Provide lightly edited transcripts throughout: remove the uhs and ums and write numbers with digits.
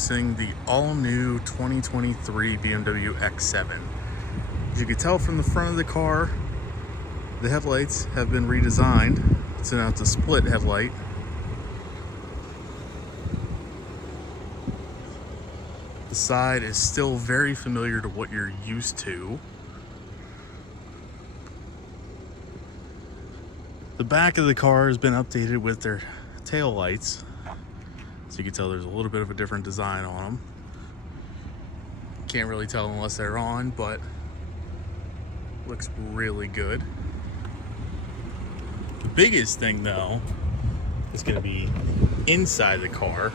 introducing the all-new 2023 BMW X7. As you can tell from the front of the car, the headlights have been redesigned. So now it's a split headlight. The side is still very familiar to what you're used to. The back of the car has been updated with their tail lights. So you can tell there's a little bit of a different design on them. Can't really tell unless they're on, but looks really good. The biggest thing though is going to be inside the car.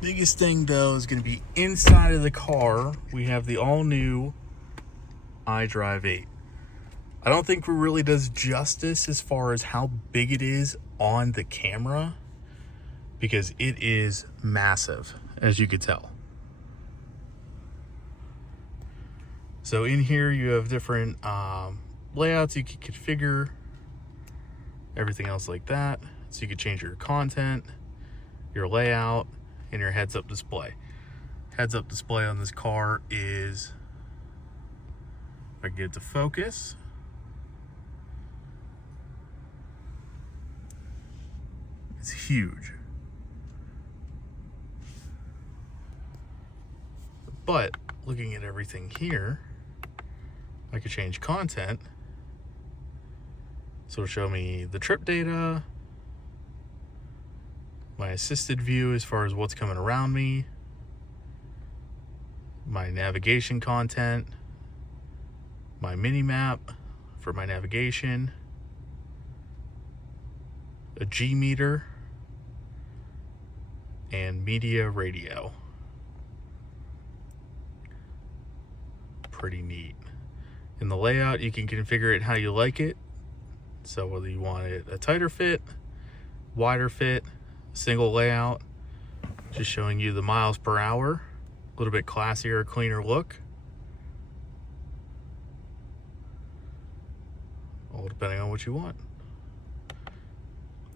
Biggest thing though is going to be inside of the car. We have the all-new iDrive8. I don't think it really does justice as far as how big it is on the camera, because it is massive, as you could tell. So in here you have different layouts you can configure, everything else like that. So you can change your content, your layout, and your heads-up display. Heads-up display on this car is, if I can get it to focus, it's huge. But looking at everything here, I could change content. So it'll show me the trip data, my assisted view as far as what's coming around me, my navigation content, my mini map for my navigation, a G meter, and media radio. Pretty neat. In the layout, you can configure it how you like it. So whether you want it a tighter fit, wider fit, single layout, just showing you the miles per hour, a little bit classier, cleaner look, all depending on what you want.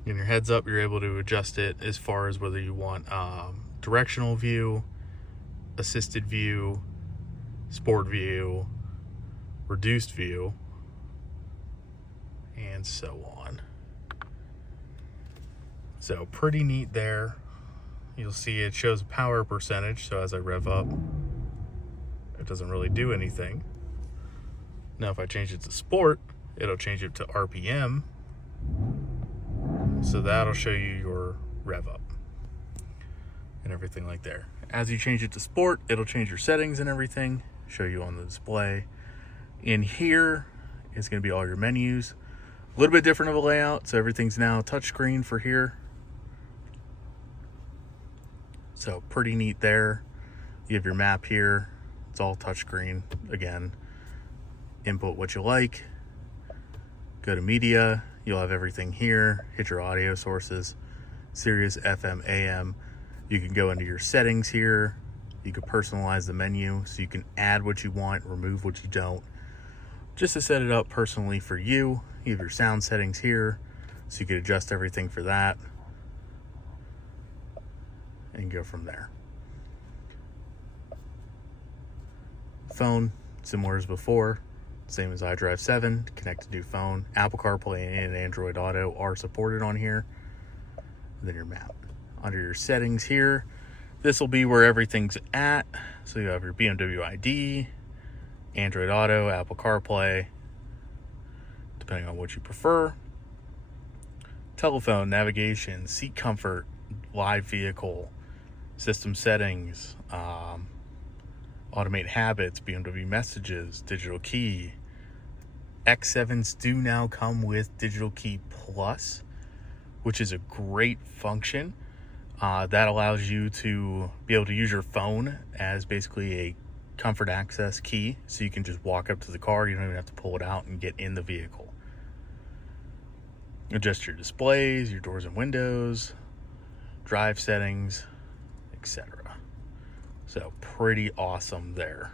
In your heads up, you're able to adjust it as far as whether you want directional view, assisted view, sport view, reduced view, and so on. So pretty neat there. You'll see it shows power percentage, so as I rev up, it doesn't really do anything. Now if I change it to sport, it'll change it to RPM, so that'll show you your rev up and everything like there. As you change it to sport, it'll change your settings and everything, show you on the display. In here is going to be all your menus. A little bit different of a layout, so everything's now touchscreen for here. So pretty neat there. You have your map here. It's all touchscreen again. Input what you like. Go to media. You'll have everything here. Hit your audio sources. Sirius, FM, AM. You can go into your settings here. You can personalize the menu, so you can add what you want, remove what you don't. Just to set it up personally for you. You have your sound settings here, so you can adjust everything for that and go from there. Phone, similar as before, same as iDrive8, connect to new phone. Apple CarPlay and Android Auto are supported on here. And then your map. Under your settings here, this will be where everything's at. So you have your BMW ID, Android Auto, Apple CarPlay, depending on what you prefer. Telephone, navigation, seat comfort, live vehicle, system settings, automate habits, BMW messages, digital key. X7s do now come with digital key plus, which is a great function. That allows you to be able to use your phone as basically a comfort access key, so you can just walk up to the car. You don't even have to pull it out and get in the vehicle. Adjust your displays, your doors and windows, drive settings, etc. So pretty awesome there.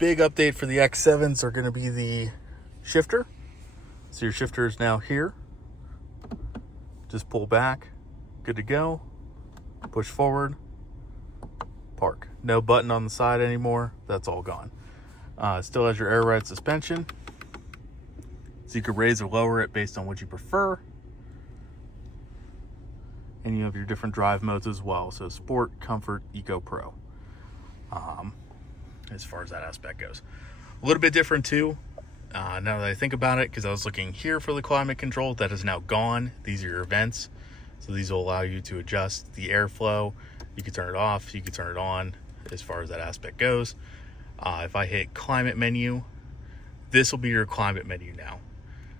big update for the X7s are going to be the shifter. So your shifter is now here. Just pull back, good to go. Push forward, park. No button on the side anymore. That's all gone. It still has your air ride suspension. So you can raise or lower it based on what you prefer. And you have your different drive modes as well. So Sport, Comfort, Eco, Pro. As far as that aspect goes. A little bit different too. Now that I think about it, because I was looking here for the climate control, that is now gone. These are your vents. So these will allow you to adjust the airflow. You can turn it off, you can turn it on as far as that aspect goes. If I hit climate menu, this will be your climate menu now.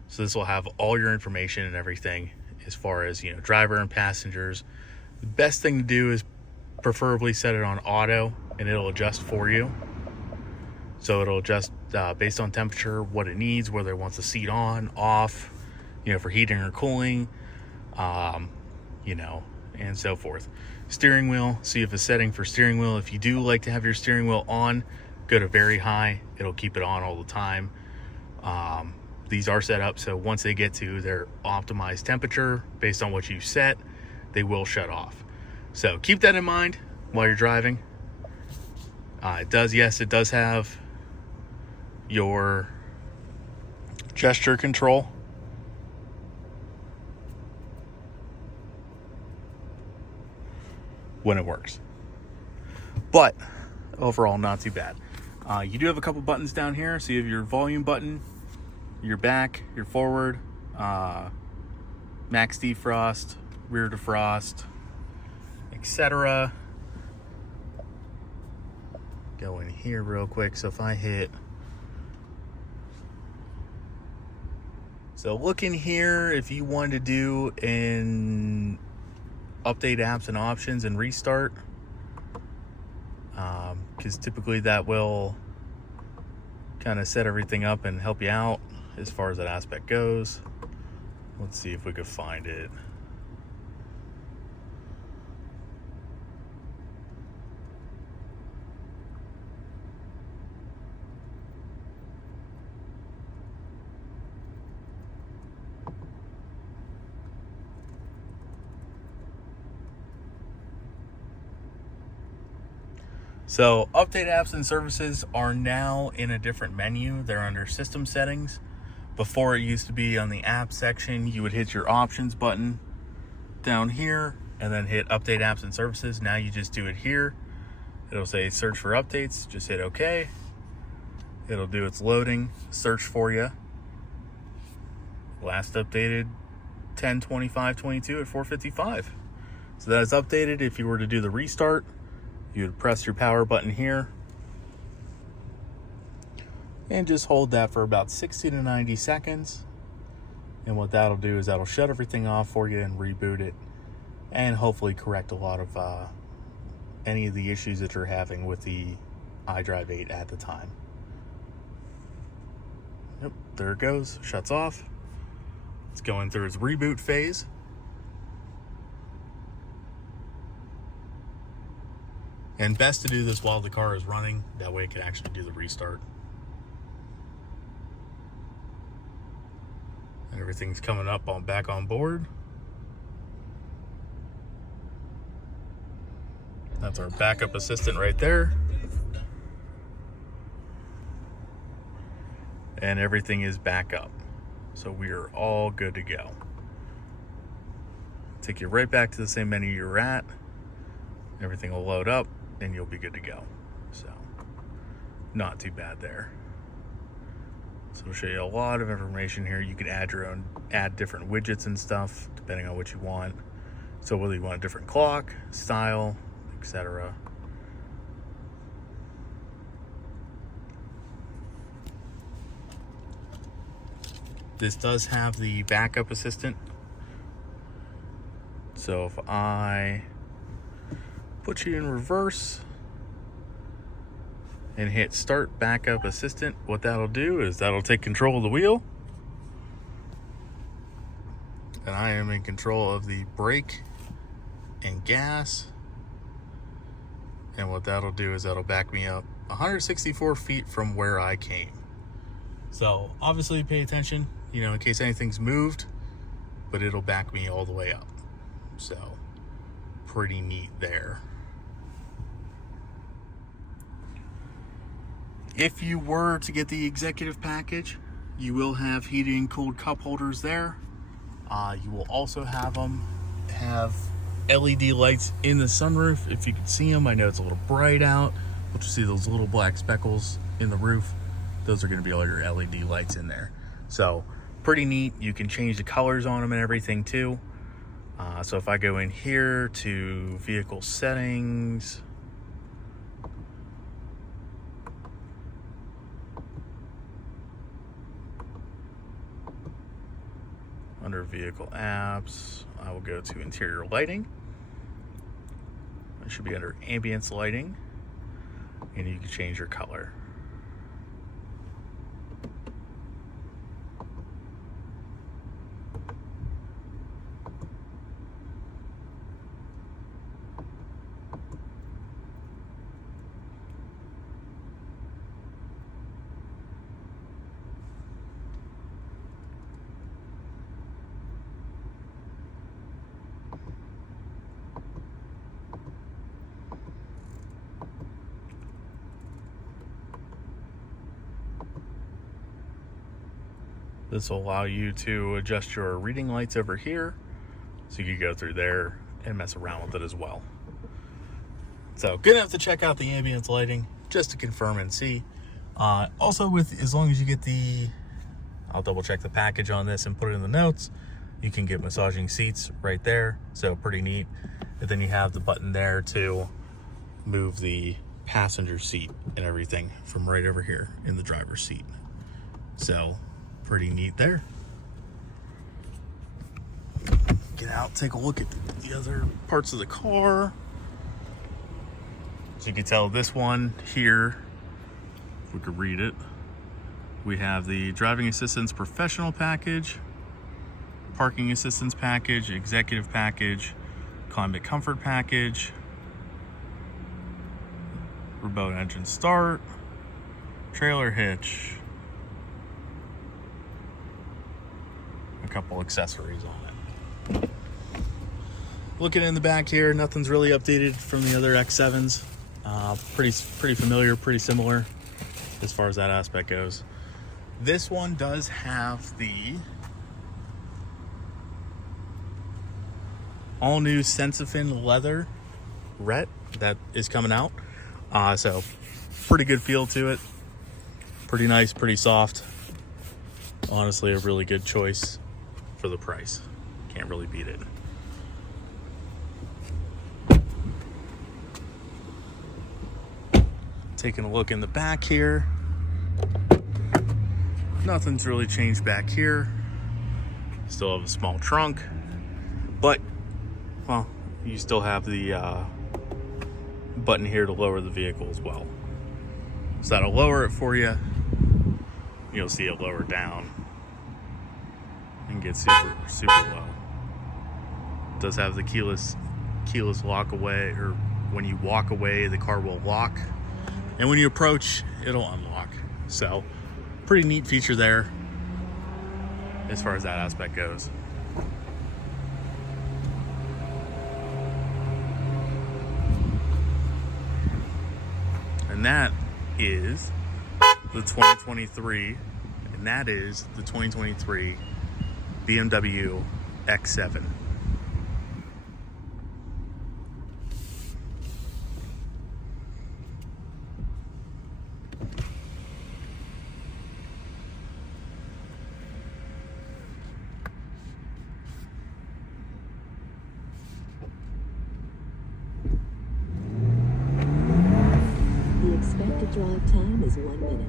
So this will have all your information and everything as far as, you know, driver and passengers. The best thing to do is preferably set it on auto and it'll adjust for you. So it'll adjust based on temperature, what it needs, whether it wants the seat on, off, you know, for heating or cooling, you know, and so forth. Steering wheel, so you have a setting for steering wheel. If you do like to have your steering wheel on, go to very high. It'll keep it on all the time. These are set up so once they get to their optimized temperature based on what you set, they will shut off. So keep that in mind while you're driving. It does have your gesture control. When it works. But overall, not too bad. You do have a couple buttons down here. So you have your volume button, your back, your forward, max defrost, rear defrost, etc. Go in here real quick. So if I hit, so look in here if you wanted to do an update apps and options and restart, because typically that will kind of set everything up and help you out as far as that aspect goes. Let's see if we could find it. So update apps and services are now in a different menu. They're under system settings. Before it used to be on the app section, you would hit your options button down here and then hit update apps and services. Now you just do it here. It'll say search for updates. Just hit OK. It'll do its loading search for you. Last updated 10/25/22 at 4:55. So that is updated. If you were to do the restart, you would press your power button here and just hold that for about 60 to 90 seconds. And what that'll do is that'll shut everything off for you and reboot it and hopefully correct a lot of any of the issues that you're having with the iDrive8 at the time. Yep, there it goes, shuts off. It's going through its reboot phase. And best to do this while the car is running. That way it can actually do the restart. And everything's coming up back on board. That's our backup assistant right there. And everything is back up. So we are all good to go. Take you right back to the same menu you're at. Everything will load up and you'll be good to go. So not too bad there. So it'll show you a lot of information here. You can add different widgets and stuff depending on what you want. So whether you want a different clock, style, etc. This does have the backup assistant. So if I put you in reverse and hit start backup assistant, what that'll do is that'll take control of the wheel. And I am in control of the brake and gas. And what that'll do is that'll back me up 164 feet from where I came. So obviously pay attention, you know, in case anything's moved, but it'll back me all the way up. So pretty neat there. If you were to get the executive package, you will have heated and cooled cup holders there. You will also have LED lights in the sunroof. If you can see them, I know it's a little bright out, but you see those little black speckles in the roof. Those are going to be all your LED lights in there. So pretty neat. You can change the colors on them and everything too. So if I go in here to vehicle settings, under vehicle apps, I will go to interior lighting. It should be under ambience lighting, and you can change your color. This will allow you to adjust your reading lights over here, so you can go through there and mess around with it as well. So good enough to check out the ambience lighting just to confirm and see. Also, as long as you get I'll double check the package on this and put it in the notes, you can get massaging seats right there. So pretty neat. And then you have the button there to move the passenger seat and everything from right over here in the driver's seat. So pretty neat there. Get out, take a look at the other parts of the car. So you can tell this one here, if we could read it, we have the driving assistance professional package, parking assistance package, executive package, climate comfort package, remote engine start, trailer hitch, a couple accessories on it. Looking in the back here, nothing's really updated from the other X7s. Pretty familiar, pretty similar as far as that aspect goes. This one does have the all new Sensafin leather ret that is coming out. So pretty good feel to it. Pretty nice, pretty soft. Honestly, a really good choice for the price. Can't really beat it. Taking a look in the back here. Nothing's really changed back here. Still have a small trunk, but, well, you still have the button here to lower the vehicle as well. So that'll lower it for you. You'll see it lower down and get super, super low. It does have the keyless lock away, or when you walk away, the car will lock. And when you approach, it'll unlock. So, pretty neat feature there as far as that aspect goes. And that is the 2023, and that is the 2023 BMW X7. The expected drive time is 1 minute.